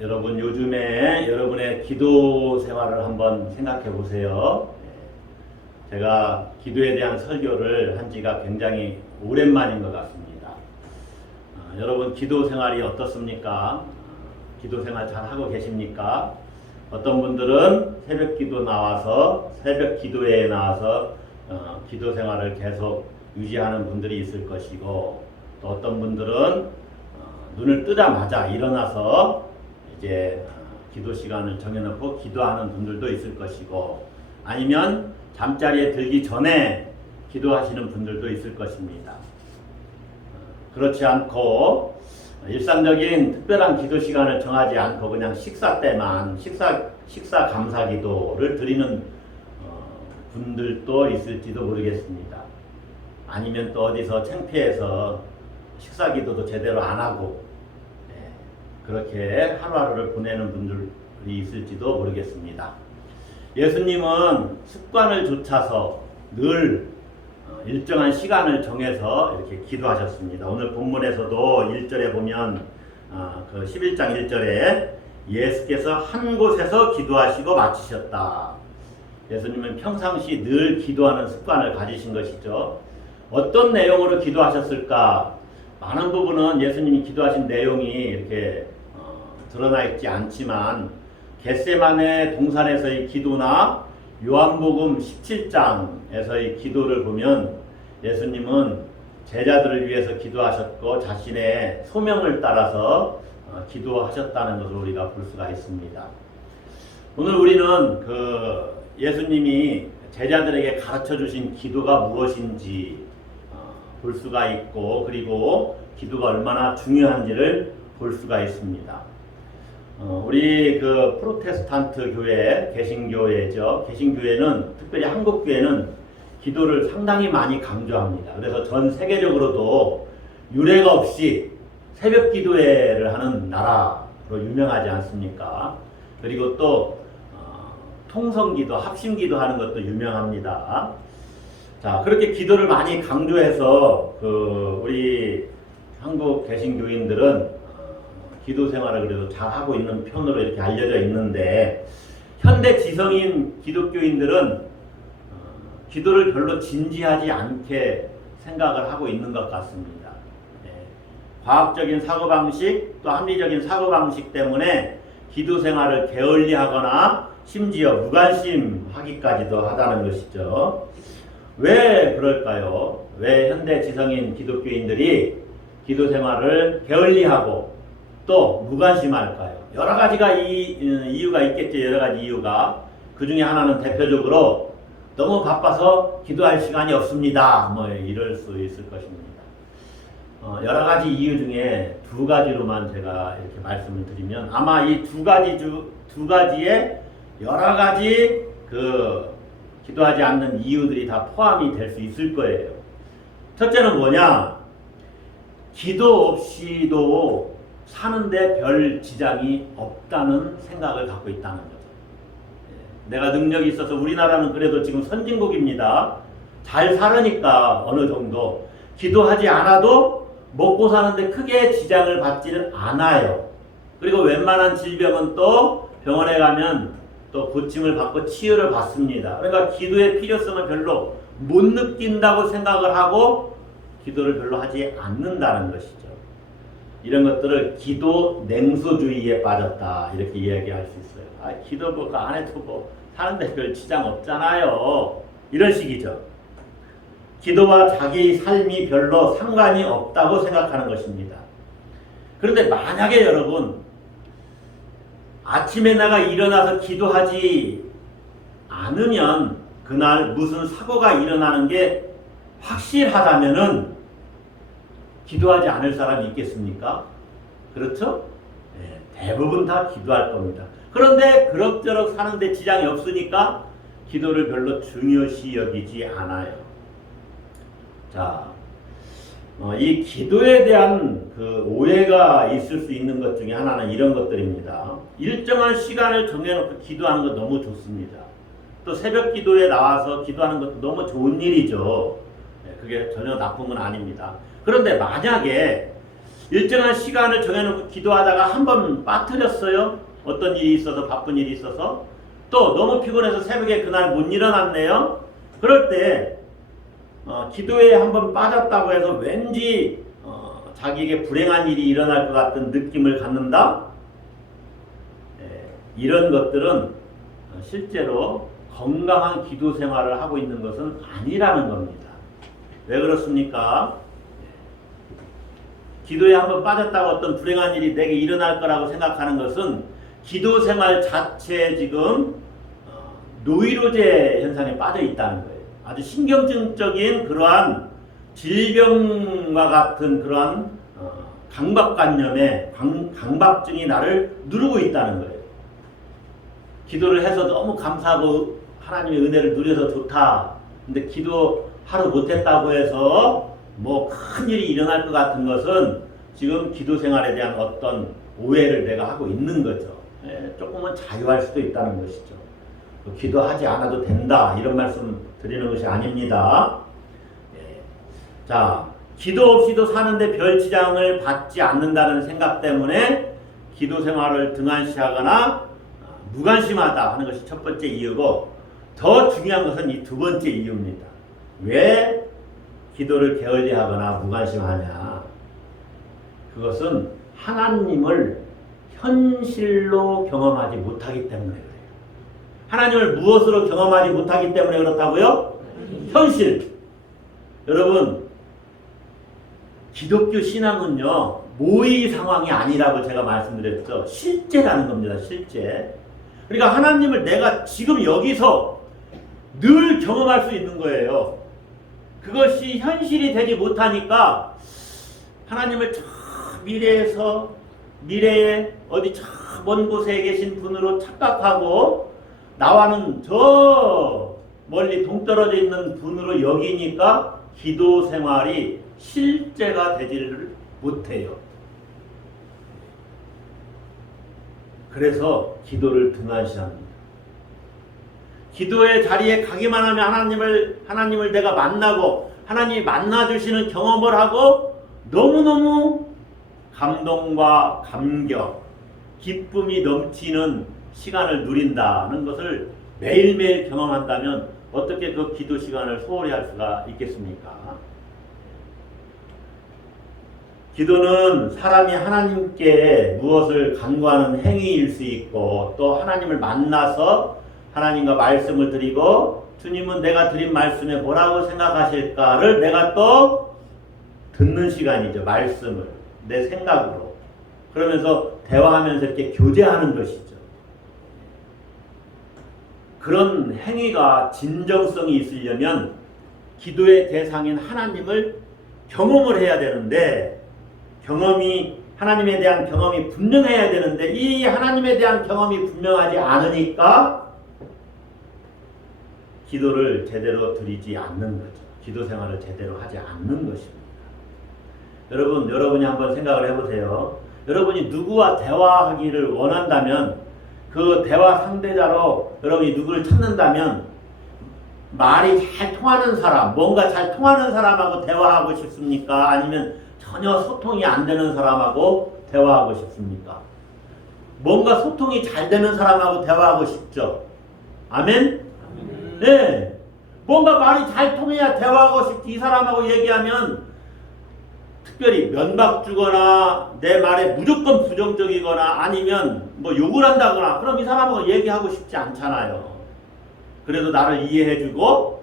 여러분 요즘에 여러분의 기도 생활을 한번 생각해 보세요. 제가 기도에 대한 설교를 한 지가 굉장히 오랜만인 것 같습니다. 여러분 기도 생활이 어떻습니까? 기도 생활 잘 하고 계십니까? 어떤 분들은 새벽 기도 나와서 새벽 기도회에 나와서 기도 생활을 계속 유지하는 분들이 있을 것이고, 또 어떤 분들은 눈을 뜨자마자 일어나서 이제 기도 시간을 정해놓고 기도하는 분들도 있을 것이고, 아니면 잠자리에 들기 전에 기도하시는 분들도 있을 것입니다. 그렇지 않고 일상적인 특별한 기도 시간을 정하지 않고 그냥 식사 때만 식사 감사 기도를 드리는 분들도 있을지도 모르겠습니다. 아니면 또 어디서 창피해서 식사 기도도 제대로 안 하고 그렇게 하루하루를 보내는 분들이 있을지도 모르겠습니다. 예수님은 습관을 좇아서 늘 일정한 시간을 정해서 이렇게 기도하셨습니다. 오늘 본문에서도 1절에 보면 그 11장 1절에 예수께서 한 곳에서 기도하시고 마치셨다. 예수님은 평상시 늘 기도하는 습관을 가지신 것이죠. 어떤 내용으로 기도하셨을까? 많은 부분은 예수님이 기도하신 내용이 이렇게 드러나 있지 않지만, 겟세마네 동산에서의 기도나 요한복음 17장에서의 기도를 보면 예수님은 제자들을 위해서 기도하셨고 자신의 소명을 따라서 기도하셨다는 것을 우리가 볼 수가 있습니다. 오늘 우리는 그 예수님이 제자들에게 가르쳐 주신 기도가 무엇인지 볼 수가 있고, 그리고 기도가 얼마나 중요한지를 볼 수가 있습니다. 우리 그 프로테스탄트 교회, 개신교회죠. 개신교회는, 특별히 한국교회는 기도를 상당히 많이 강조합니다. 그래서 전 세계적으로도 유례가 없이 새벽 기도회를 하는 나라로 유명하지 않습니까? 그리고 또 통성기도, 합심기도 하는 것도 유명합니다. 자, 그렇게 기도를 많이 강조해서 우리 한국 개신교인들은 기도 생활을 그래도 잘 하고 있는 편으로 이렇게 알려져 있는데, 현대 지성인 기독교인들은 기도를 별로 진지하지 않게 생각을 하고 있는 것 같습니다. 과학적인 사고방식, 또 합리적인 사고방식 때문에 기도 생활을 게을리하거나 심지어 무관심하기까지도 하다는 것이죠. 왜 그럴까요? 왜 현대 지성인 기독교인들이 기도 생활을 게을리하고 또 무관심할까요? 여러 가지가 이유가 있겠죠. 여러 가지 이유가. 그 중에 하나는 대표적으로 너무 바빠서 기도할 시간이 없습니다. 뭐 이럴 수 있을 것입니다. 여러 가지 이유 중에 두 가지로만 제가 이렇게 말씀을 드리면, 아마 이 두 가지에 여러 가지 기도하지 않는 이유들이 다 포함이 될 수 있을 거예요. 첫째는 뭐냐? 기도 없이도 사는데 별 지장이 없다는 생각을 갖고 있다는 거죠. 내가 능력이 있어서, 우리나라는 그래도 지금 선진국입니다. 잘 살으니까 어느 정도 기도하지 않아도 먹고 사는데 크게 지장을 받지는 않아요. 그리고 웬만한 질병은 또 병원에 가면 또 고침을 받고 치유를 받습니다. 그러니까 기도의 필요성을 별로 못 느낀다고 생각을 하고 기도를 별로 하지 않는다는 것이죠. 이런 것들을 기도 냉소주의에 빠졌다, 이렇게 이야기할 수 있어요. 기도 그 안에 두고 사는데 별 지장 없잖아요, 이런 식이죠. 기도와 자기 삶이 별로 상관이 없다고 생각하는 것입니다. 그런데 만약에 여러분 아침에 내가 일어나서 기도하지 않으면 그날 무슨 사고가 일어나는 게 확실하다면은 기도하지 않을 사람이 있겠습니까? 그렇죠? 대부분 다 기도할 겁니다. 그런데 그럭저럭 사는데 지장이 없으니까 기도를 별로 중요시 여기지 않아요. 자, 이 기도에 대한 그 오해가 있을 수 있는 것 중에 하나는 이런 것들입니다. 일정한 시간을 정해놓고 기도하는 거 너무 좋습니다. 또 새벽 기도에 나와서 기도하는 것도 너무 좋은 일이죠. 그게 전혀 나쁜 건 아닙니다. 그런데 만약에 일정한 시간을 정해놓고 기도하다가 한 번 빠뜨렸어요. 어떤 일이 있어서, 바쁜 일이 있어서. 또 너무 피곤해서 새벽에 그날 못 일어났네요. 그럴 때 기도에 한 번 빠졌다고 해서 왠지 자기에게 불행한 일이 일어날 것 같은 느낌을 갖는다. 이런 것들은 실제로 건강한 기도 생활을 하고 있는 것은 아니라는 겁니다. 왜 그렇습니까? 기도에 한번 빠졌다고 어떤 불행한 일이 내게 일어날 거라고 생각하는 것은 기도 생활 자체에 지금 노이로제 현상에 빠져 있다는 거예요. 아주 신경증적인 그러한 질병과 같은 그러한 강박관념에 강박증이 나를 누르고 있다는 거예요. 기도를 해서 너무 감사하고 하나님의 은혜를 누려서 좋다. 근데 기도 하루 못했다고 해서 뭐 큰일이 일어날 것 같은 것은 지금 기도 생활에 대한 어떤 오해를 내가 하고 있는 거죠. 조금은 자유할 수도 있다는 것이죠. 기도하지 않아도 된다 이런 말씀 드리는 것이 아닙니다. 자, 기도 없이도 사는데 별 지장을 받지 않는다는 생각 때문에 기도 생활을 등한시하거나 무관심하다 하는 것이 첫 번째 이유고, 더 중요한 것은 이 두 번째 이유입니다. 왜 기도를 게을리하거나 무관심하냐? 그것은 하나님을 현실로 경험하지 못하기 때문에 그래요. 하나님을 무엇으로 경험하지 못하기 때문에 그렇다고요? 현실. 여러분, 기독교 신앙은요, 모의 상황이 아니라고 제가 말씀드렸죠. 실제라는 겁니다. 실제. 그러니까 하나님을 내가 지금 여기서 늘 경험할 수 있는 거예요. 그것이 현실이 되지 못하니까 하나님을 저 미래에 어디 저 먼 곳에 계신 분으로 착각하고 나와는 저 멀리 동떨어져 있는 분으로 여기니까 기도 생활이 실제가 되지를 못해요. 그래서 기도를 등한시합니다. 기도의 자리에 가기만 하면 하나님을 내가 만나고 하나님이 만나주시는 경험을 하고 너무너무 감동과 감격, 기쁨이 넘치는 시간을 누린다는 것을 매일매일 경험한다면 어떻게 그 기도 시간을 소홀히 할 수가 있겠습니까? 기도는 사람이 하나님께 무엇을 간구하는 행위일 수 있고, 또 하나님을 만나서 하나님과 말씀을 드리고 주님은 내가 드린 말씀에 뭐라고 생각하실까를 내가 또 듣는 시간이죠. 말씀을 내 생각으로 그러면서 대화하면서 이렇게 교제하는 것이죠. 그런 행위가 진정성이 있으려면 기도의 대상인 하나님을 경험을 해야 되는데, 하나님에 대한 경험이 분명해야 되는데, 이 하나님에 대한 경험이 분명하지 않으니까 기도를 제대로 드리지 않는 거죠. 기도 생활을 제대로 하지 않는 것입니다. 여러분이 한번 생각을 해보세요. 여러분이 누구와 대화하기를 원한다면, 그 대화 상대자로 여러분이 누구를 찾는다면 말이 잘 통하는 사람, 뭔가 잘 통하는 사람하고 대화하고 싶습니까? 아니면 전혀 소통이 안 되는 사람하고 대화하고 싶습니까? 뭔가 소통이 잘 되는 사람하고 대화하고 싶죠. 아멘? 네. 뭔가 말이 잘 통해야 대화하고 싶지. 이 사람하고 얘기하면 특별히 면박 주거나 내 말에 무조건 부정적이거나 아니면 뭐 욕을 한다거나, 그럼 이 사람하고 얘기하고 싶지 않잖아요. 그래도 나를 이해해주고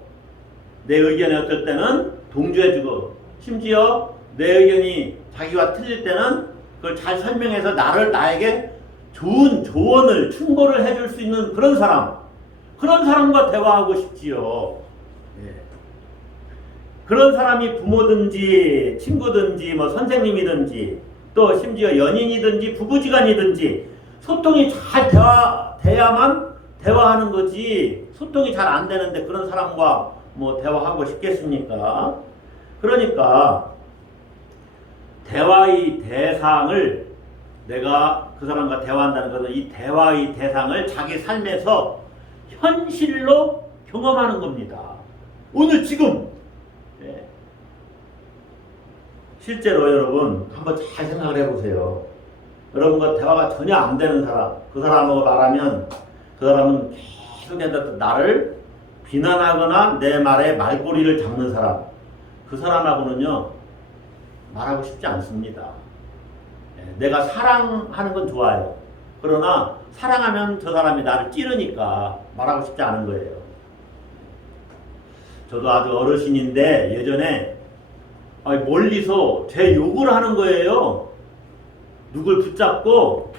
내 의견에 어떨 때는 동조해주고, 심지어 내 의견이 자기와 틀릴 때는 그걸 잘 설명해서 나에게 좋은 조언을 충고를 해줄 수 있는 그런 사람과 대화하고 싶지요. 예. 그런 사람이 부모든지 친구든지 뭐 선생님이든지 또 심지어 연인이든지 부부지간이든지 소통이 잘 돼야만 대화하는 거지, 소통이 잘 안 되는데 그런 사람과 뭐 대화하고 싶겠습니까? 그러니까 대화의 대상을, 내가 그 사람과 대화한다는 것은 이 대화의 대상을 자기 삶에서 현실로 경험하는 겁니다. 오늘 지금 실제로 여러분 한번 잘 생각을 해보세요. 여러분과 대화가 전혀 안 되는 사람, 그 사람하고 말하면 그 사람은 계속해서 나를 비난하거나 내 말에 말꼬리를 잡는 사람, 그 사람하고는요 말하고 싶지 않습니다. 내가 사랑하는 건 좋아요. 그러나 사랑하면 저 사람이 나를 찌르니까 말하고 싶지 않은 거예요. 저도 아주 어르신인데 예전에 멀리서 제 욕을 하는 거예요. 누굴 붙잡고.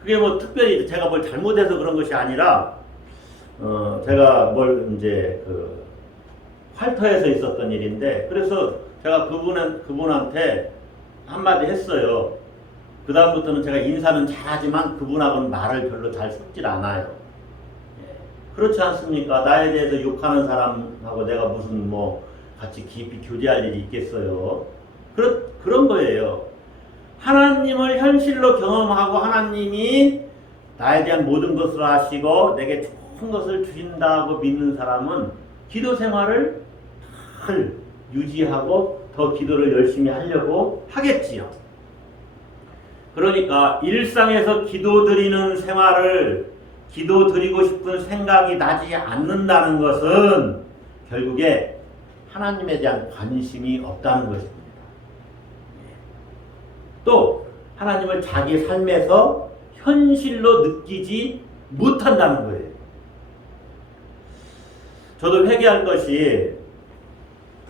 그게 뭐 특별히 제가 뭘 잘못해서 그런 것이 아니라 제가 뭘 이제 그 활터에서 있었던 일인데, 그래서 제가 그분한테 한마디 했어요. 그 다음부터는 제가 인사는 잘하지만 그분하고는 말을 별로 잘 섞질 않아요. 그렇지 않습니까? 나에 대해서 욕하는 사람하고 내가 무슨 뭐 같이 깊이 교제할 일이 있겠어요. 그런 거예요. 하나님을 현실로 경험하고 하나님이 나에 대한 모든 것을 아시고 내게 좋은 것을 주신다고 믿는 사람은 기도 생활을 잘 유지하고 더 기도를 열심히 하려고 하겠지요. 그러니까 일상에서 기도 드리는 생활을, 기도 드리고 싶은 생각이 나지 않는다는 것은 결국에 하나님에 대한 관심이 없다는 것입니다. 또 하나님을 자기 삶에서 현실로 느끼지 못한다는 거예요. 저도 회개할 것이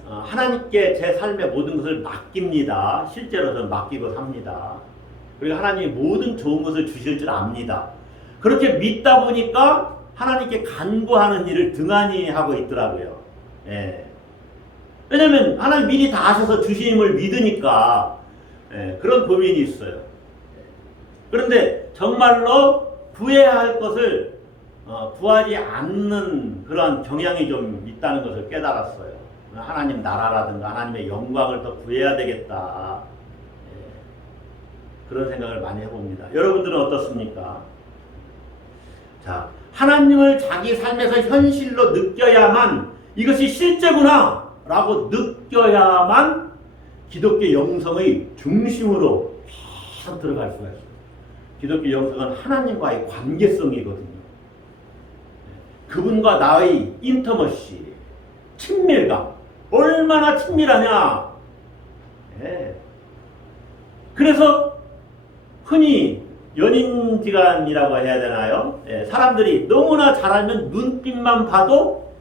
하나님께 제 삶의 모든 것을 맡깁니다. 실제로 저는 맡기고 삽니다. 그리고 하나님이 모든 좋은 것을 주실 줄 압니다. 그렇게 믿다 보니까 하나님께 간구하는 일을 등한히 하고 있더라고요. 왜냐면 하나님 미리 다 아셔서 주심을 믿으니까 그런 고민이 있어요. 그런데 정말로 구해야 할 것을 구하지 않는 그런 경향이 좀 있다는 것을 깨달았어요. 하나님 나라라든가 하나님의 영광을 더 구해야 되겠다. 그런 생각을 많이 해봅니다. 여러분들은 어떻습니까? 자, 하나님을 자기 삶에서 현실로 느껴야만 이것이 실제구나 라고 느껴야만 기독교 영성의 중심으로 계속 들어갈 수가 있어요. 기독교 영성은 하나님과의 관계성이거든요. 그분과 나의 인터머시, 친밀감, 얼마나 친밀하냐. 그래서 흔히 연인지간이라고 해야 되나요? 사람들이 너무나 잘 알면 눈빛만 봐도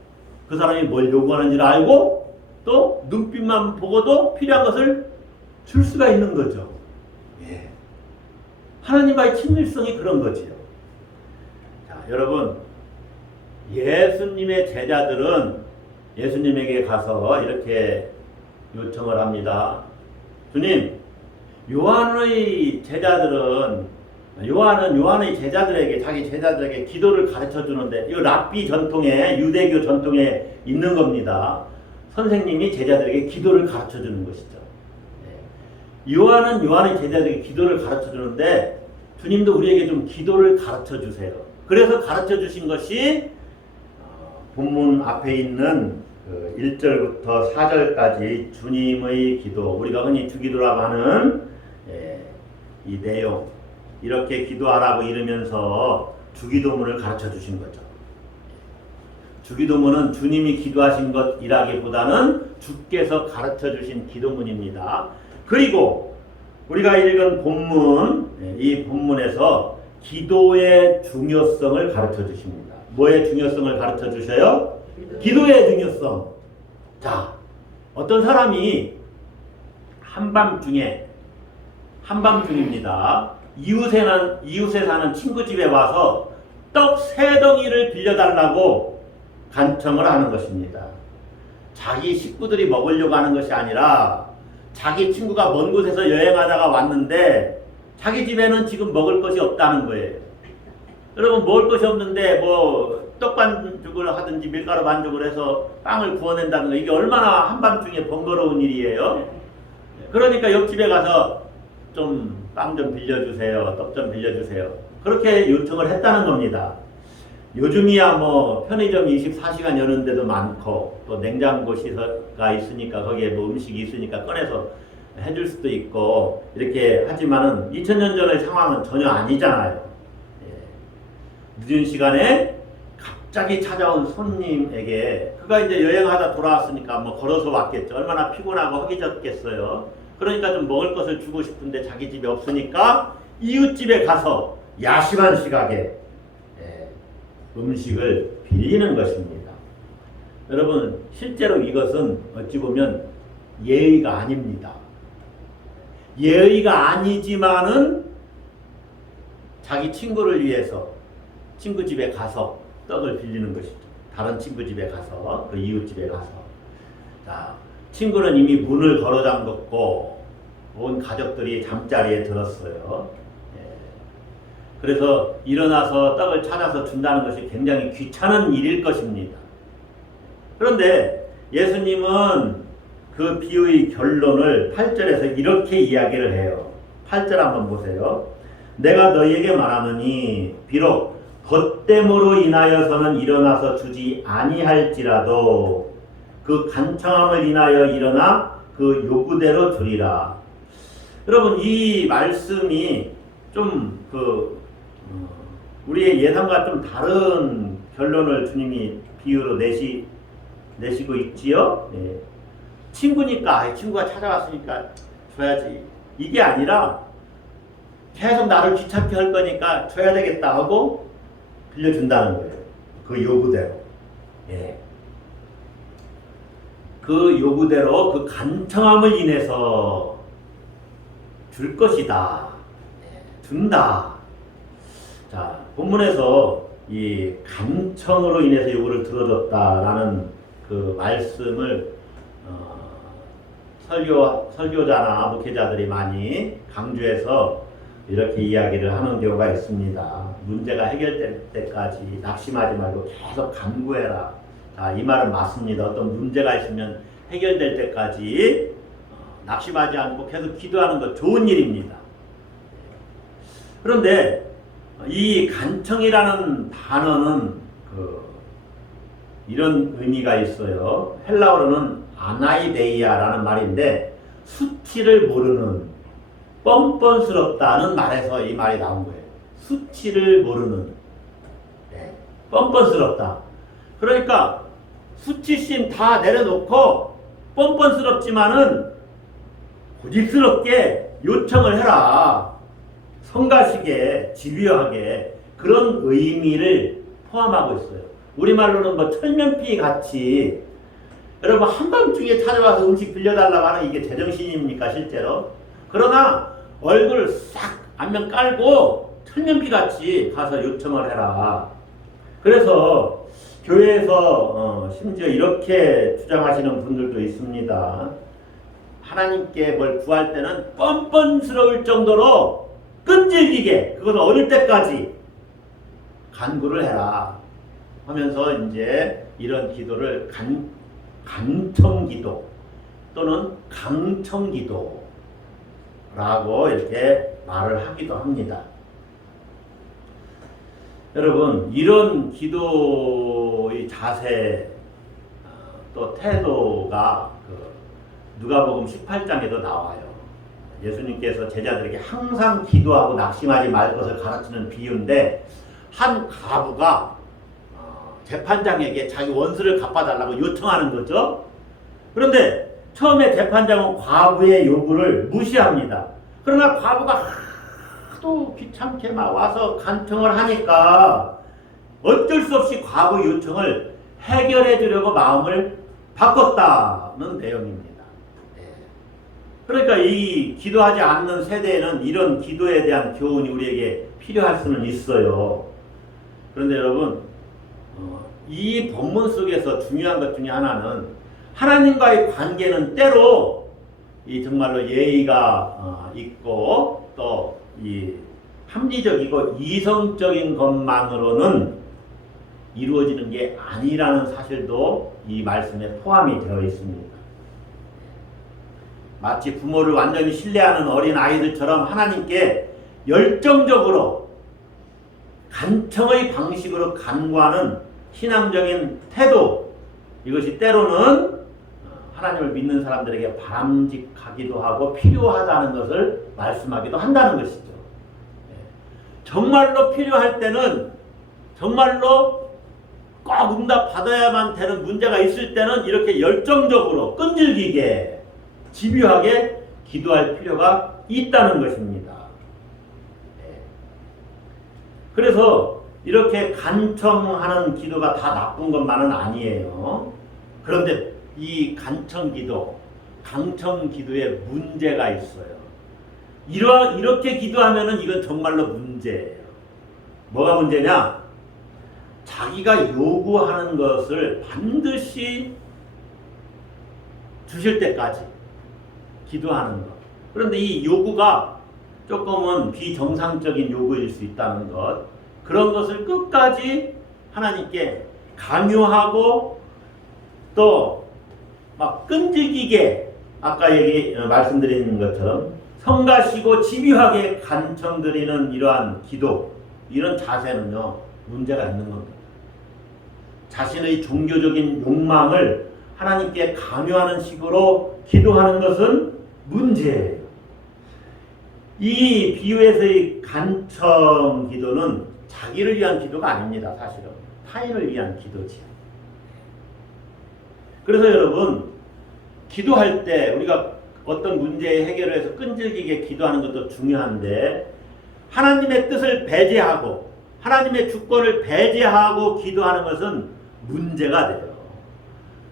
그 사람이 뭘 요구하는지를 알고 또 눈빛만 보고도 필요한 것을 줄 수가 있는 거죠. 하나님과의 친밀성이 그런 거지요. 자, 여러분, 예수님의 제자들은 예수님에게 가서 이렇게 요청을 합니다. 주님, 요한의 제자들에게 자기 제자들에게 기도를 가르쳐 주는데, 이 랍비 전통에, 유대교 전통에 있는 겁니다. 선생님이 제자들에게 기도를 가르쳐 주는 것이죠. 요한의 제자들에게 기도를 가르쳐 주는데 주님도 우리에게 좀 기도를 가르쳐 주세요. 그래서 가르쳐 주신 것이 본문 앞에 있는 1절부터 4절까지 주님의 기도, 우리가 흔히 주기도라고 하는 이 내용, 이렇게 기도하라고 이르면서 주기도문을 가르쳐 주신 거죠. 주기도문은 주님이 기도하신 것이라기보다는 주께서 가르쳐 주신 기도문입니다. 그리고 우리가 읽은 본문, 이 본문에서 기도의 중요성을 가르쳐 주십니다. 뭐의 중요성을 가르쳐 주셔요? 기도의 중요성. 자, 어떤 사람이 한밤중입니다. 이웃에 사는 친구 집에 와서 떡 3덩이를 빌려달라고 간청을 하는 것입니다. 자기 식구들이 먹으려고 하는 것이 아니라 자기 친구가 먼 곳에서 여행하다가 왔는데 자기 집에는 지금 먹을 것이 없다는 거예요. 여러분, 먹을 것이 없는데 뭐 떡반죽을 하든지 밀가루 반죽을 해서 빵을 구워낸다는 거, 이게 얼마나 한밤중에 번거로운 일이에요. 그러니까 옆집에 가서 좀 빵 좀 빌려주세요, 떡 좀 빌려주세요, 그렇게 요청을 했다는 겁니다. 요즘이야 뭐 편의점 24시간 여는 데도 많고 또 냉장고가 있으니까 거기에 뭐 음식이 있으니까 꺼내서 해줄 수도 있고 이렇게 하지만은 2000년 전의 상황은 전혀 아니잖아요. 예. 늦은 시간에 갑자기 찾아온 손님에게 그가 이제 여행하다 돌아왔으니까 뭐 걸어서 왔겠죠. 얼마나 피곤하고 허기졌겠어요. 그러니까 좀 먹을 것을 주고 싶은데 자기 집에 없으니까 이웃집에 가서 야심한 시각에 음식을 빌리는 것입니다. 여러분 실제로 이것은 어찌 보면 예의가 아닙니다. 예의가 아니지만은 자기 친구를 위해서 친구 집에 가서 떡을 빌리는 것이죠. 다른 친구 집에 가서 그 이웃 집에 가서 자, 친구는 이미 문을 걸어 잠궜고 온 가족들이 잠자리에 들었어요. 그래서 일어나서 떡을 찾아서 준다는 것이 굉장히 귀찮은 일일 것입니다. 그런데 예수님은 그 비유의 결론을 8절에서 이렇게 이야기를 해요. 8절 한번 보세요. 내가 너희에게 말하노니 비록 벗됨으로 인하여서는 일어나서 주지 아니할지라도 그 간청함을 인하여 일어나 그 요구대로 주리라. 여러분 이 말씀이 좀 우리의 예상과 좀 다른 결론을 주님이 비유로 내시고 있지요. 네. 친구니까 친구가 찾아왔으니까 줘야지 이게 아니라 계속 나를 귀찮게 할 거니까 줘야 되겠다 하고 빌려준다는 거예요. 그 요구대로. 예. 그 요구대로 그 간청함을 인해서 줄 것이다. 준다. 자, 본문에서 이 간청으로 인해서 요구를 들어줬다라는 그 말씀을 설교자나 목회자들이 많이 강조해서 이렇게 이야기를 하는 경우가 있습니다. 문제가 해결될 때까지 낙심하지 말고 계속 간구해라. 자, 이 말은 맞습니다. 어떤 문제가 있으면 해결될 때까지 낙심하지 않고 계속 기도하는 것 좋은 일입니다. 그런데 이 간청이라는 단어는 이런 의미가 있어요. 헬라어로는 아나이데이아라는 말인데 수치를 모르는 뻔뻔스럽다는 말에서 이 말이 나온 거예요. 수치를 모르는 뻔뻔스럽다. 그러니까 수치심 다 내려놓고 뻔뻔스럽지만은 고집스럽게 요청을 해라. 성가시게 집요하게 그런 의미를 포함하고 있어요. 우리말로는 뭐 철면피 같이 여러분 한밤중에 찾아와서 음식 빌려달라고 하는 이게 제정신입니까 실제로? 그러나 얼굴 싹 안면 깔고 철면피 같이 가서 요청을 해라. 그래서 교회에서 심지어 이렇게 주장하시는 분들도 있습니다. 하나님께 뭘 구할 때는 뻔뻔스러울 정도로 끈질기게 그것을 얻을 때까지 간구를 해라 하면서 이제 이런 기도를 간청기도 또는 강청기도라고 이렇게 말을 하기도 합니다. 여러분 이런 기도의 자세 또 태도가 누가복음 18장에도 나와요. 예수님께서 제자들에게 항상 기도하고 낙심하지 말 것을 가르치는 비유인데 한 과부가 재판장에게 자기 원수를 갚아달라고 요청하는 거죠. 그런데 처음에 재판장은 과부의 요구를 무시합니다. 그러나 과부가 하도 귀찮게 막 와서 간청을 하니까 어쩔 수 없이 과부 요청을 해결해 주려고 마음을 바꿨다는 내용입니다. 그러니까 이 기도하지 않는 세대에는 이런 기도에 대한 교훈이 우리에게 필요할 수는 있어요. 그런데 여러분 이 본문 속에서 중요한 것 중에 하나는 하나님과의 관계는 때로 이 정말로 예의가 있고 또 이 합리적이고 이성적인 것만으로는 이루어지는 게 아니라는 사실도 이 말씀에 포함이 되어 있습니다. 마치 부모를 완전히 신뢰하는 어린 아이들처럼 하나님께 열정적으로 간청의 방식으로 간구하는 신앙적인 태도, 이것이 때로는 하나님을 믿는 사람들에게 바람직하기도 하고 필요하다는 것을 말씀하기도 한다는 것이죠. 정말로 필요할 때는, 정말로 꼭 응답 받아야만 되는 문제가 있을 때는 이렇게 열정적으로 끈질기게 집요하게 기도할 필요가 있다는 것입니다. 그래서 이렇게 간청하는 기도가 다 나쁜 것만은 아니에요. 그런데 이 간청 기도, 강청 기도에 문제가 있어요. 이렇게 기도하면은 이건 정말로 문제예요. 뭐가 문제냐? 자기가 요구하는 것을 반드시 주실 때까지 기도하는 것. 그런데 이 요구가 조금은 비정상적인 요구일 수 있다는 것, 그런 것을 끝까지 하나님께 강요하고 또 막 끈질기게 아까 말씀드린 것처럼 성가시고 집요하게 간청드리는 이러한 기도, 이런 자세는요 문제가 있는 겁니다. 자신의 종교적인 욕망을 하나님께 강요하는 식으로 기도하는 것은 문제예요. 이 비유에서의 간청 기도는 자기를 위한 기도가 아닙니다. 사실은 타인을 위한 기도지. 그래서 여러분, 기도할 때 우리가 어떤 문제의 해결을 해서 끈질기게 기도하는 것도 중요한데, 하나님의 뜻을 배제하고 하나님의 주권을 배제하고 기도하는 것은 문제가 돼요.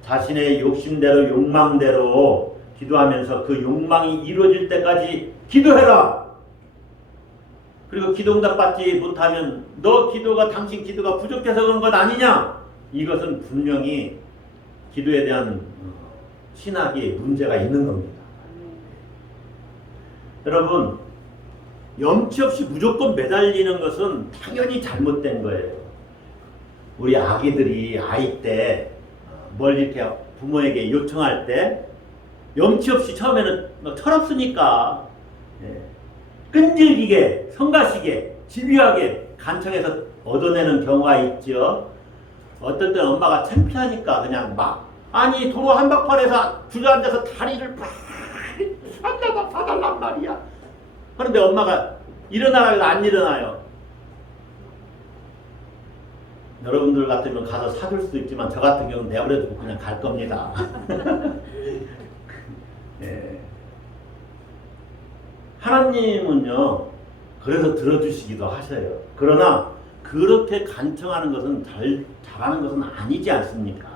자신의 욕심대로 욕망대로 기도하면서 그 욕망이 이루어질 때까지 기도해라. 그리고 기도응답 받지 못하면 당신 기도가 부족해서 그런 것 아니냐? 이것은 분명히 기도에 대한 신학이 문제가 있는 겁니다. 여러분, 염치 없이 무조건 매달리는 것은 당연히 잘못된 거예요. 우리 아기들이 아이 때 뭘 이렇게 부모에게 요청할 때 염치 없이 처음에는 철없으니까 끈질기게 성가시게 집요하게 간청해서 얻어내는 경우가 있죠. 어떤 때는 엄마가 창피하니까 그냥 막, 아니 도로 한복판에서 주저앉아서 다리를 막 앉아서 봐달란 말이야. 그런데 엄마가 일어나라고 안 일어나요. 여러분들 같으면 가서 사줄 수도 있지만 저 같은 경우는 내버려두고 그냥 갈 겁니다. 네. 하나님은요 그래서 들어주시기도 하셔요. 그러나 그렇게 간청하는 것은 잘하는 것은 아니지 않습니까?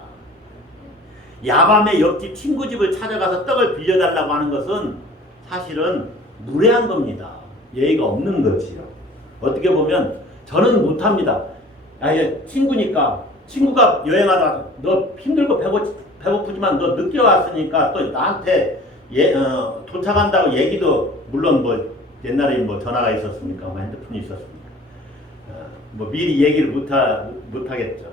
야밤에 옆집 친구 집을 찾아가서 떡을 빌려달라고 하는 것은 사실은 무례한 겁니다. 예의가 없는 거지요. 어떻게 보면 저는 못합니다. 친구니까, 친구가 여행하다가 너 힘들고 배고프지만 너 늦게 왔으니까 또 나한테 도착한다고 얘기도, 물론 뭐 옛날에 뭐 전화가 있었습니까? 뭐 핸드폰이 있었습니까? 뭐 미리 얘기를 못하겠죠.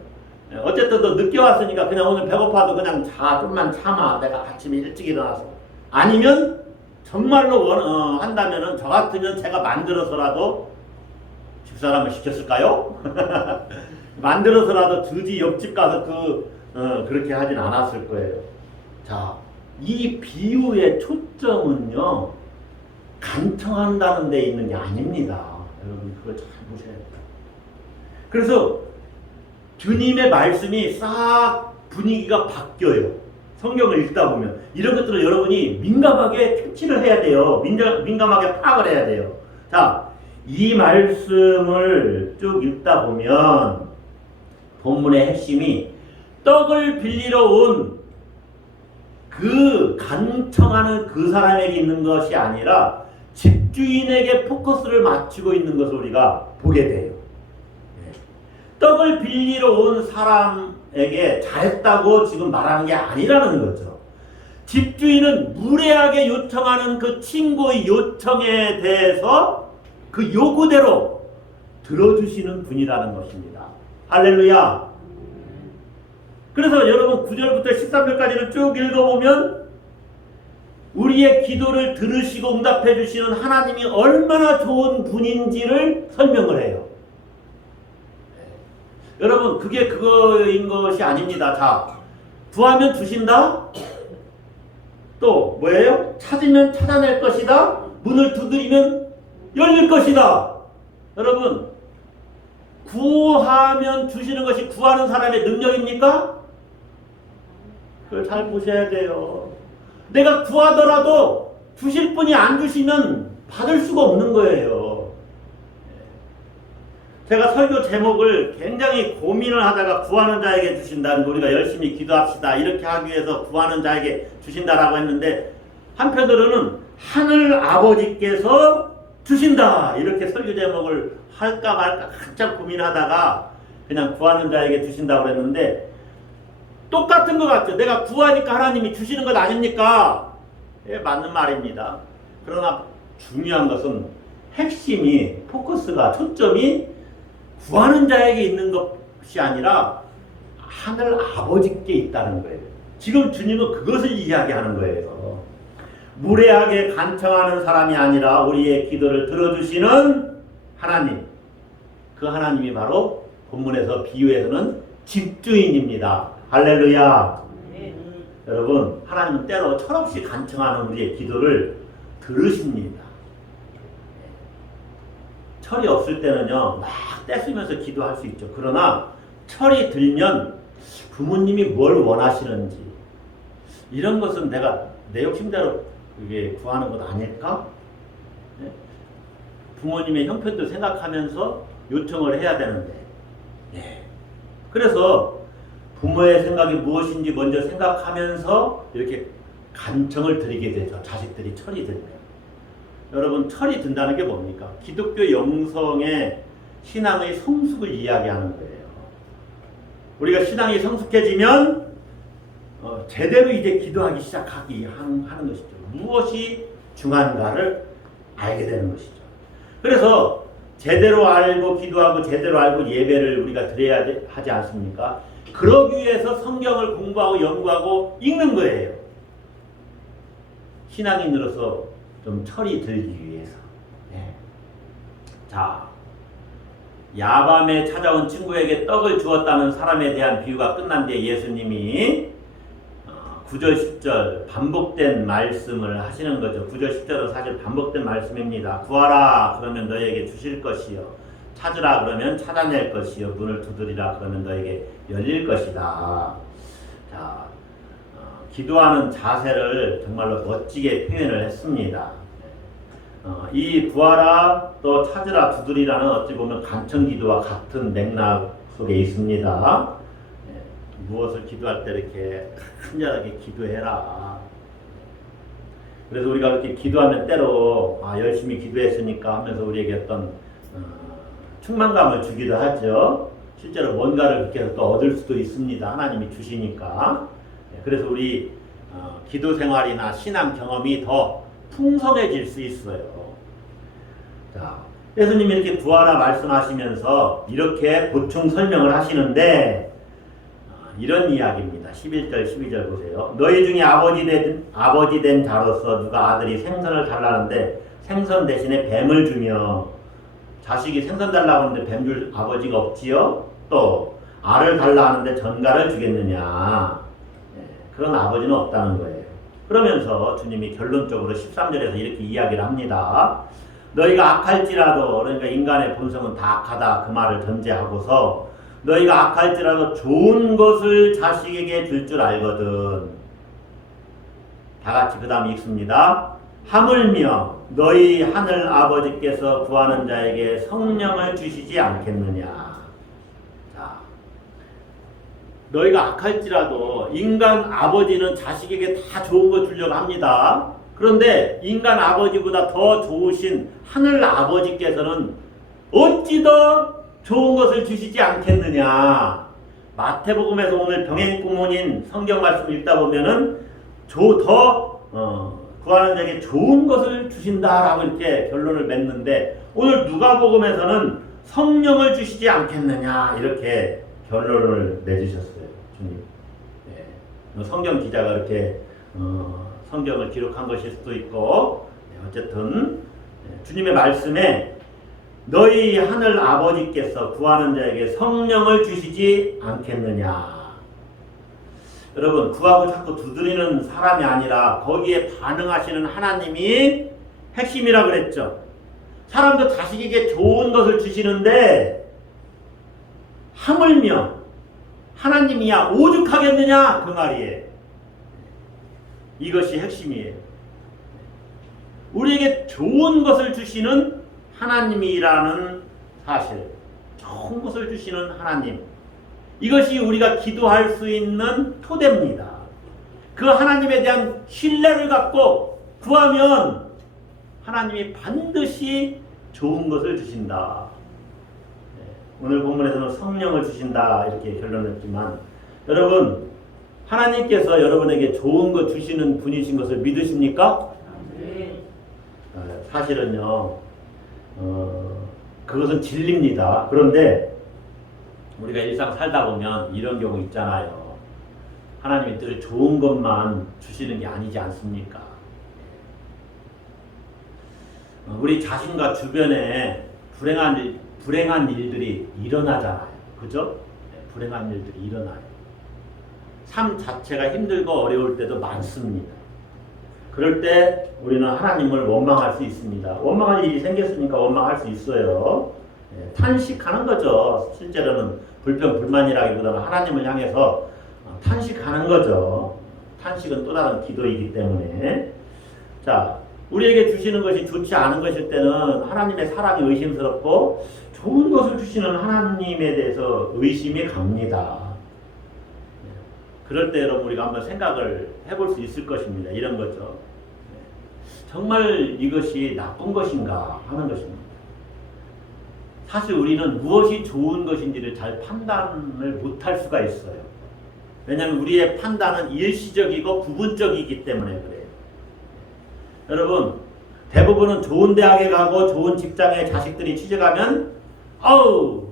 어쨌든 너 늦게 왔으니까 그냥 오늘 배고파도 그냥 좀만 참아. 내가 아침에 일찍 일어나서. 아니면 정말로 한다면은 저 같으면 제가 만들어서라도 집사람을 시켰을까요? 만들어서라도 주지 옆집 가서 그렇게 하진 않았을 거예요. 자, 이 비유의 초점은요 간청한다는 데 있는 게 아닙니다. 여러분 그걸 잘 보셔야 돼요. 그래서 주님의 말씀이 싹 분위기가 바뀌어요. 성경을 읽다 보면 이런 것들을 여러분이 민감하게 캐치를 해야 돼요. 민감하게 파악을 해야 돼요. 자, 이 말씀을 쭉 읽다 보면 본문의 핵심이 떡을 빌리러 온 그 간청하는 그 사람에게 있는 것이 아니라 집주인에게 포커스를 맞추고 있는 것을 우리가 보게 돼요. 떡을 빌리러 온 사람에게 잘했다고 지금 말하는 게 아니라는 거죠. 집주인은 무례하게 요청하는 그 친구의 요청에 대해서 그 요구대로 들어주시는 분이라는 것입니다. 할렐루야. 그래서 여러분 9절부터 13절까지를 쭉 읽어보면 우리의 기도를 들으시고 응답해 주시는 하나님이 얼마나 좋은 분인지를 설명을 해요. 여러분 그게 그거인 것이 아닙니다. 자, 구하면 주신다. 또 뭐예요? 찾으면 찾아낼 것이다. 문을 두드리면 열릴 것이다. 여러분 구하면 주시는 것이 구하는 사람의 능력입니까? 그걸 잘 보셔야 돼요. 내가 구하더라도 주실 분이 안 주시면 받을 수가 없는 거예요. 제가 설교 제목을 굉장히 고민을 하다가 구하는 자에게 주신다는 거, 우리가 열심히 기도합시다 이렇게 하기 위해서 구하는 자에게 주신다라고 했는데, 한편으로는 하늘 아버지께서 주신다 이렇게 설교 제목을 할까 말까 한참 고민하다가 그냥 구하는 자에게 주신다고 했는데, 똑같은 것 같죠. 내가 구하니까 하나님이 주시는 것 아닙니까? 예, 맞는 말입니다. 그러나 중요한 것은 핵심이, 포커스가, 초점이 구하는 자에게 있는 것이 아니라 하늘 아버지께 있다는 거예요. 지금 주님은 그것을 이야기하는 거예요. 무례하게 간청하는 사람이 아니라 우리의 기도를 들어주시는 하나님, 그 하나님이 바로 본문에서 비유에서는 집주인입니다. 할렐루야. 여러분, 하나님은 때로 철없이 간청하는 우리의 기도를 들으십니다. 철이 없을 때는요, 막 떼쓰면서 기도할 수 있죠. 그러나 철이 들면 부모님이 뭘 원하시는지, 이런 것은 내가 내 욕심대로 이게 구하는 것 아닐까? 네? 부모님의 형편도 생각하면서 요청을 해야 되는데, 네. 그래서 부모의 생각이 무엇인지 먼저 생각하면서 이렇게 간청을 드리게 되죠. 자식들이 철이 들면. 여러분, 철이 든다는 게 뭡니까? 기독교 영성의 신앙의 성숙을 이야기하는 거예요. 우리가 신앙이 성숙해지면 제대로 이제 기도하기 시작하기 하는 것이죠. 무엇이 중요한가를 알게 되는 것이죠. 그래서 제대로 알고 기도하고 제대로 알고 예배를 우리가 드려야 하지 않습니까? 그러기 위해서 성경을 공부하고 연구하고 읽는 거예요. 신앙인으로서 좀 철이 들기 위해서. 네. 자, 야밤에 찾아온 친구에게 떡을 주었다는 사람에 대한 비유가 끝난 뒤에 예수님이 9절 10절 반복된 말씀을 하시는 거죠. 9절 10절은 사실 반복된 말씀입니다. 구하라 그러면 너에게 주실 것이요, 찾으라 그러면 찾아낼 것이요, 문을 두드리라 그러면 너에게 열릴 것이다. 자, 기도하는 자세를 정말로 멋지게 표현을 했습니다. 이 구하라 또 찾으라 두드리라는 어찌 보면 간청기도와 같은 맥락 속에 있습니다. 무엇을 기도할 때 이렇게 간절하게 기도해라. 그래서 우리가 이렇게 기도하면 때로 열심히 기도했으니까 하면서 우리에게 어떤 충만감을 주기도 하죠. 실제로 뭔가를 그렇게 해서 또 얻을 수도 있습니다. 하나님이 주시니까. 그래서 우리 기도 생활이나 신앙 경험이 더 풍성해질 수 있어요. 자, 예수님이 이렇게 구하라 말씀하시면서 이렇게 보충 설명을 하시는데, 이런 이야기입니다. 11절 12절 보세요. 너희 중에 아버지 된 자로서 누가 아들이 생선을 달라는데 생선 대신에 뱀을 주며, 자식이 생선 달라고 하는데 뱀 줄 아버지가 없지요? 또 알을 달라 하는데 전갈을 주겠느냐? 그런 아버지는 없다는 거예요. 그러면서 주님이 결론적으로 13절에서 이렇게 이야기를 합니다. 너희가 악할지라도, 그러니까 인간의 본성은 다 악하다 그 말을 전제하고서, 너희가 악할지라도 좋은 것을 자식에게 줄 줄 알거든. 다 같이 그 다음 읽습니다. 하물며 너희 하늘 아버지께서 구하는 자에게 성령을 주시지 않겠느냐. 자, 너희가 악할지라도, 인간 아버지는 자식에게 다 좋은 거 주려고 합니다. 그런데 인간 아버지보다 더 좋으신 하늘 아버지께서는 어찌 더 좋은 것을 주시지 않겠느냐. 마태복음에서 오늘 병행 구문인 성경 말씀 읽다 보면은 구하는 자에게 좋은 것을 주신다라고 이렇게 결론을 맺는데, 오늘 누가복음에서는 성령을 주시지 않겠느냐 이렇게 결론을 내주셨어요. 주님. 네. 성경 기자가 이렇게 성경을 기록한 것일 수도 있고, 어쨌든 주님의 말씀에 너희 하늘 아버지께서 구하는 자에게 성령을 주시지 않겠느냐. 여러분, 구하고 자꾸 두드리는 사람이 아니라 거기에 반응하시는 하나님이 핵심이라 그랬죠. 사람도 자식에게 좋은 것을 주시는데 하물며 하나님이야 오죽하겠느냐 그 말이에요. 이것이 핵심이에요. 우리에게 좋은 것을 주시는 하나님이라는 사실, 좋은 것을 주시는 하나님, 이것이 우리가 기도할 수 있는 토대입니다. 그 하나님에 대한 신뢰를 갖고 구하면 하나님이 반드시 좋은 것을 주신다. 오늘 본문에서는 성령을 주신다 이렇게 결론했지만, 여러분 하나님께서 여러분에게 좋은 것 주시는 분이신 것을 믿으십니까? 네. 사실은요 그것은 진리입니다. 그런데 우리가 일상 살다 보면 이런 경우 있잖아요. 하나님이 늘 좋은 것만 주시는 게 아니지 않습니까? 우리 자신과 주변에 불행한 일들이 일어나잖아요. 그죠? 불행한 일들이 일어나요. 삶 자체가 힘들고 어려울 때도 많습니다. 그럴 때 우리는 하나님을 원망할 수 있습니다. 원망할 일이 생겼으니까 원망할 수 있어요. 탄식하는 거죠. 실제로는 불평불만이라기보다는 하나님을 향해서 탄식하는 거죠. 탄식은 또 다른 기도이기 때문에. 자, 우리에게 주시는 것이 좋지 않은 것일 때는 하나님의 사랑이 의심스럽고, 좋은 것을 주시는 하나님에 대해서 의심이 갑니다. 그럴 때 여러분 우리가 한번 생각을 해볼 수 있을 것입니다. 이런 거죠. 정말 이것이 나쁜 것인가 하는 것입니다. 사실 우리는 무엇이 좋은 것인지를 잘 판단을 못할 수가 있어요. 왜냐하면 우리의 판단은 일시적이고 부분적이기 때문에 그래요. 여러분, 대부분은 좋은 대학에 가고 좋은 직장에 자식들이 취직하면 아우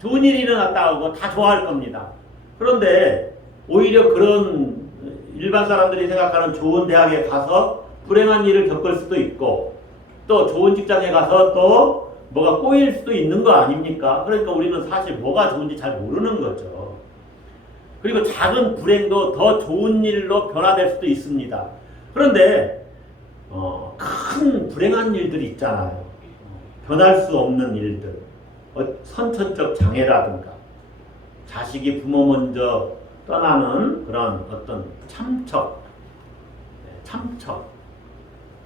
좋은 일이 일어났다 하고 다 좋아할 겁니다. 그런데 오히려 그런 일반 사람들이 생각하는 좋은 대학에 가서 불행한 일을 겪을 수도 있고, 또 좋은 직장에 가서 또 뭐가 꼬일 수도 있는 거 아닙니까? 그러니까 우리는 사실 뭐가 좋은지 잘 모르는 거죠. 그리고 작은 불행도 더 좋은 일로 변화될 수도 있습니다. 그런데 큰 불행한 일들이 있잖아요. 변할 수 없는 일들, 선천적 장애라든가 자식이 부모 먼저 떠나는 그런 어떤 참척,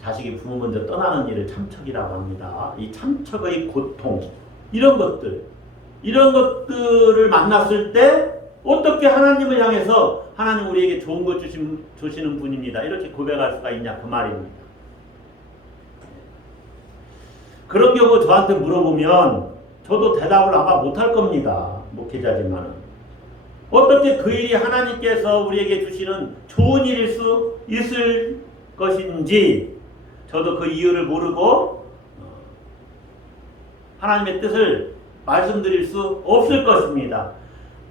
자식이 부모 먼저 떠나는 일을 참척이라고 합니다. 이 참척의 고통, 이런 것들을 만났을 때 어떻게 하나님을 향해서 하나님 우리에게 좋은 것 주시는 분입니다, 이렇게 고백할 수가 있냐 그 말입니다. 그런 경우 저한테 물어보면 저도 대답을 아마 못할 겁니다. 목회자지만은. 어떻게 그 일이 하나님께서 우리에게 주시는 좋은 일일 수 있을 것인지 저도 그 이유를 모르고 하나님의 뜻을 말씀드릴 수 없을 것입니다.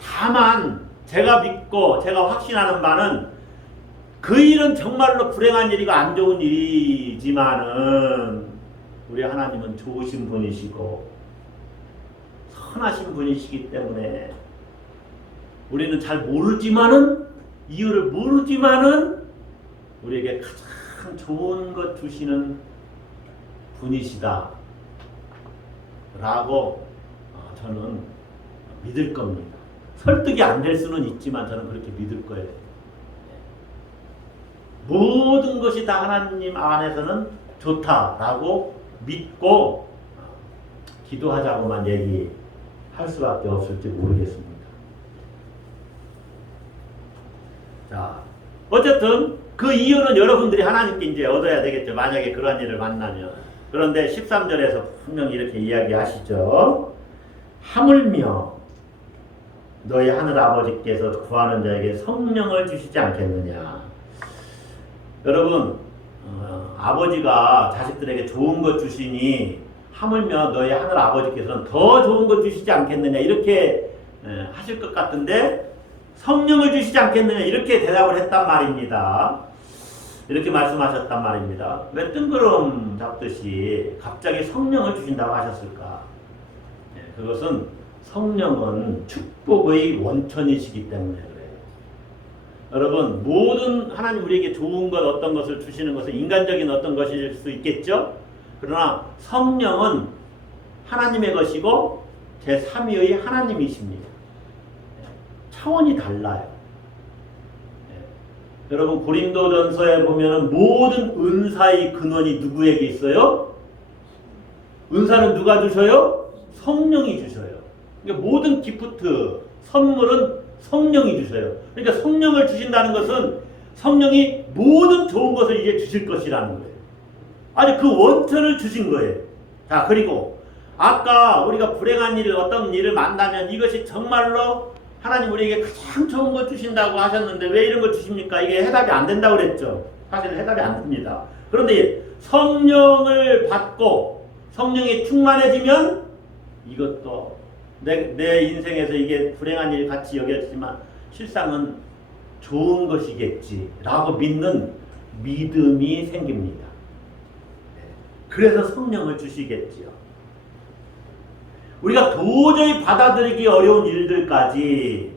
다만 제가 믿고 제가 확신하는 바는 그 일은 정말로 불행한 일이고 안 좋은 일이지만은 우리 하나님은 좋으신 분이시고 선하신 분이시기 때문에 우리는 잘 모르지만은, 이유를 모르지만은 우리에게 가장 좋은 것 주시는 분이시다 라고 저는 믿을 겁니다. 설득이 안 될 수는 있지만 저는 그렇게 믿을 거예요. 모든 것이 다 하나님 안에서는 좋다라고 믿고 기도하자고만 얘기할 수밖에 없을지 모르겠습니다. 자, 어쨌든 그 이유는 여러분들이 하나님께 이제 얻어야 되겠죠. 만약에 그러한 일을 만나면. 그런데 13절에서 분명히 이렇게 이야기하시죠. 하물며 너희 하늘 아버지께서 구하는 자에게 성령을 주시지 않겠느냐. 여러분, 아버지가 자식들에게 좋은 것 주시니 하물며 너희 하늘 아버지께서는 더 좋은 것 주시지 않겠느냐 이렇게 하실 것 같은데, 성령을 주시지 않겠느냐 이렇게 대답을 했단 말입니다. 이렇게 말씀하셨단 말입니다. 왜 뜬구름 잡듯이 갑자기 성령을 주신다고 하셨을까? 그것은 성령은 축복의 원천이시기 때문에 그래요. 여러분, 모든 하나님 우리에게 좋은 것 어떤 것을 주시는 것은 인간적인 어떤 것일 수 있겠죠. 그러나 성령은 하나님의 것이고 제3위의 하나님이십니다. 차원이 달라요. 여러분, 고린도전서에 보면 모든 은사의 근원이 누구에게 있어요? 은사는 누가 주셔요? 성령이 주셔요. 그러니까 모든 기프트, 선물은 성령이 주셔요. 그러니까 성령을 주신다는 것은 성령이 모든 좋은 것을 이제 주실 것이라는 거예요. 아니, 그 원천을 주신 거예요. 자, 그리고 아까 우리가 불행한 일, 어떤 일을 만나면 이것이 정말로 하나님 우리에게 가장 좋은 것 주신다고 하셨는데 왜 이런 걸 주십니까? 이게 해답이 안 된다고 그랬죠. 사실 해답이 안 됩니다. 그런데 성령을 받고 성령이 충만해지면 이것도 내 인생에서 이게 불행한 일 같이 여겨지지만 실상은 좋은 것이겠지라고 믿는 믿음이 생깁니다. 그래서 성령을 주시겠지요. 우리가 도저히 받아들이기 어려운 일들까지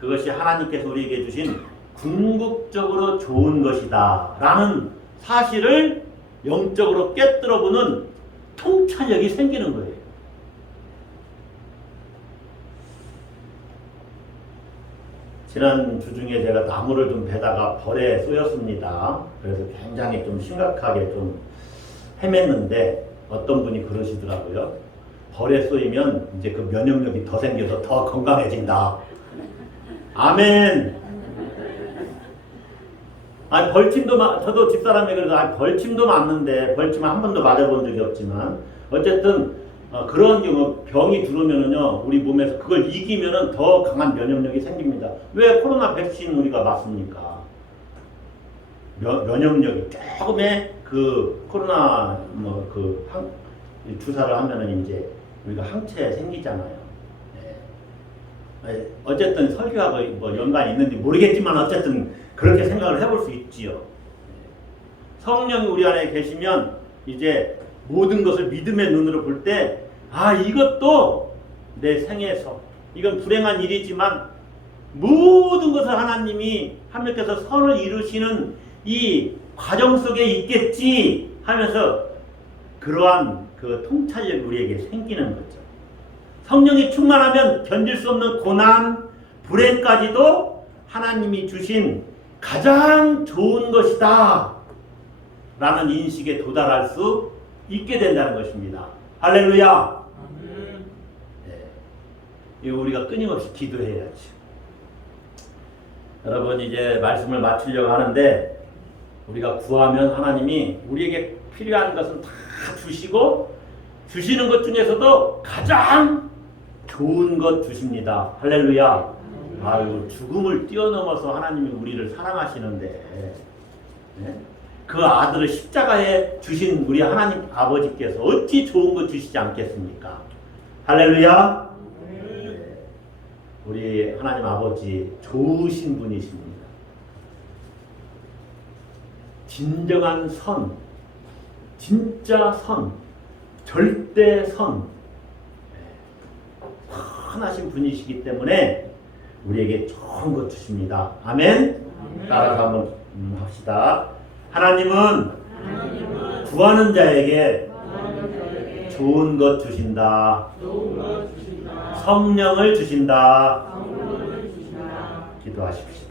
그것이 하나님께서 우리에게 주신 궁극적으로 좋은 것이다 라는 사실을 영적으로 꿰뚫어보는 통찰력이 생기는 거예요. 지난 주 중에 제가 나무를 좀 베다가 벌에 쏘였습니다. 그래서 굉장히 좀 심각하게 좀 헤맸는데 어떤 분이 그러시더라고요. 벌에 쏘이면 이제 그 면역력이 더 생겨서 더 건강해진다. 아멘. 아니, 벌침도 저도 집사람이 그래서 벌침도 맞는데 벌침 한 번도 맞아본 적이 없지만 어쨌든 그런 경우 병이 들어오면은요 우리 몸에서 그걸 이기면은 더 강한 면역력이 생깁니다. 왜 코로나 백신 우리가 맞습니까? 면역력이 조금의 그 코로나 주사를 하면은 이제 우리가 항체 생기잖아요. 네. 어쨌든 설교하고 뭐 연관이 있는지 모르겠지만 어쨌든 그렇게 생각을 해볼 수 있지요. 성령이 우리 안에 계시면 이제 모든 것을 믿음의 눈으로 볼 때 이것도 내 생에서 이건 불행한 일이지만 모든 것을 하나님이 하나님께서 선을 이루시는 이 과정 속에 있겠지 하면서 그러한 그 통찰력이 우리에게 생기는 거죠. 성령이 충만하면 견딜 수 없는 고난, 불행까지도 하나님이 주신 가장 좋은 것이다 라는 인식에 도달할 수 있게 된다는 것입니다. 할렐루야. 네. 우리가 끊임없이 기도해야지. 여러분, 이제 말씀을 마치려고 하는데 우리가 구하면 하나님이 우리에게 필요한 것은 다 주시고 주시는 것 중에서도 가장 좋은 것 주십니다. 할렐루야. 아유, 죽음을 뛰어넘어서 하나님이 우리를 사랑하시는데 네? 그 아들을 십자가에 주신 우리 하나님 아버지께서 어찌 좋은 것 주시지 않겠습니까? 할렐루야. 네. 우리 하나님 아버지 좋으신 분이십니다. 진정한 선, 진짜 선, 절대 선, 선하신 분이시기 때문에 우리에게 좋은 것 주십니다. 아멘. 따라서 한번 합시다. 하나님은 구하는 자에게 좋은 것 주신다. 성령을 주신다. 기도하십시오.